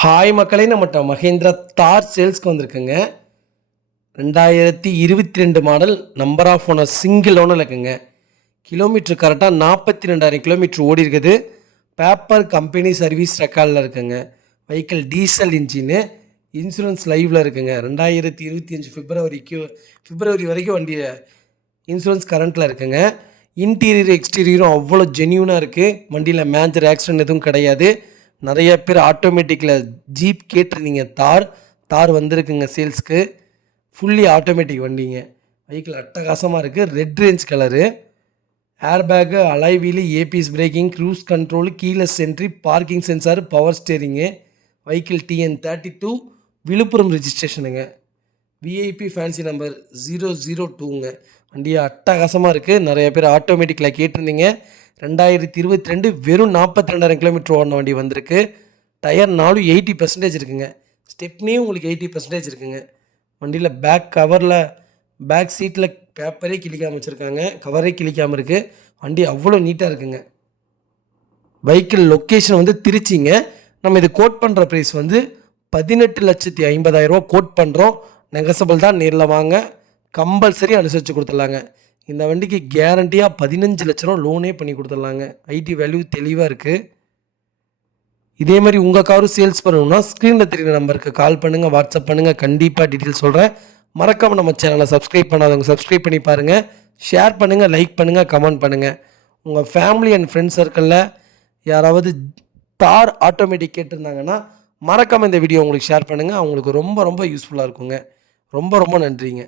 Hi மக்களே, நம்மகிட்ட மஹேந்திரா தார் சேல்ஸ்க்கு வந்திருக்குங்க. 2022 model, number of owner single owner இருக்குங்க. கிலோமீட்டர் கரெக்டாக 42,000 கிலோமீட்டர் ஓடி இருக்குது. பேப்பர் கம்பெனி சர்வீஸ் ரெக்கார்டில் இருக்குங்க. வெஹிக்கிள் டீசல் இன்ஜினு, இன்சூரன்ஸ் லைவில் இருக்குங்க. 2025 பிப்ரவரி வரைக்கும் வண்டி இன்சூரன்ஸ் கரண்ட்டில் இருக்குங்க. இன்டீரியர் எக்ஸ்டீரியரும் அவ்வளோ ஜென்யூனாக இருக்குது. வண்டியில் மேஜர் ஆக்சிடென்ட் எதுவும் கிடையாது. நிறைய பேர் ஆட்டோமேட்டிக்கில் ஜீப் கேட்டிருந்தீங்க. தார் வந்திருக்குங்க சேல்ஸ்க்கு. ஃபுல்லி ஆட்டோமேட்டிக் வண்டிங்க. வெஹிக்கிள் அட்டகாசமாக இருக்குது. Red range colour, airbag, alloy wheel, ABS braking, cruise control, keyless entry, parking sensor, power steering. Vehicle TN32 Villupuram ரெஜிஸ்ட்ரேஷனுங்க. விஐபி ஃபேன்சி நம்பர் 002ங்க. வண்டி அட்டகாசமாக இருக்குது. நிறைய பேர் ஆட்டோமேட்டிக்கில் கேட்டிருந்தீங்க. 2022 வெறும் 42,000 கிலோமீட்டர் ஓடின வண்டி வந்திருக்கு. டயர் 80% இருக்குங்க. ஸ்டெப்னியும் உங்களுக்கு 80% இருக்குங்க. வண்டியில் பேக் சீட்டில் பேப்பரே கிழிக்காமல் வச்சுருக்காங்க. கவரே கிழிக்காமல் இருக்குது. வண்டி அவ்வளோ நீட்டாக இருக்குங்க. வெஹிக்கிள் லொக்கேஷன் வந்து திருச்சிங்க. நம்ம இது கோட் பண்ணுற ப்ரைஸ் வந்து 18,50,000 கோட் பண்ணுறோம். நெகசபிள் தான். நேரில் வாங்க, கம்பல்சரி அனுசரித்து கொடுத்துடலாங்க. இந்த வண்டிக்கு கேரண்டியாக 15 லட்ச ரூபா லோனே பண்ணி கொடுத்துடலாங்க. ஐடி வேல்யூ தெளிவாக இருக்குது. இதே மாதிரி உங்கள் காரும் சேல்ஸ் பண்ணணும்னா ஸ்க்ரீனில் தெரியுற நம்பருக்கு கால் பண்ணுங்கள், வாட்ஸ்அப் பண்ணுங்கள். கண்டிப்பாக டீட்டெயில் சொல்கிறேன். மறக்காமல் நம்ம சேனலை சப்ஸ்கிரைப் பண்ணாதவங்க சப்ஸ்கிரைப் பண்ணி பாருங்கள். ஷேர் பண்ணுங்கள், லைக் பண்ணுங்கள், கமெண்ட் பண்ணுங்கள். உங்கள் ஃபேமிலி அண்ட் ஃப்ரெண்ட்ஸ் சர்க்கிளில் யாராவது தார் ஆட்டோமேட்டிக் கேட்டிருந்தாங்கன்னா மறக்காமல் இந்த வீடியோ உங்களுக்கு ஷேர் பண்ணுங்கள். அவங்களுக்கு ரொம்ப ரொம்ப யூஸ்ஃபுல்லாக இருக்குங்க. ரொம்ப ரொம்ப நன்றிங்க.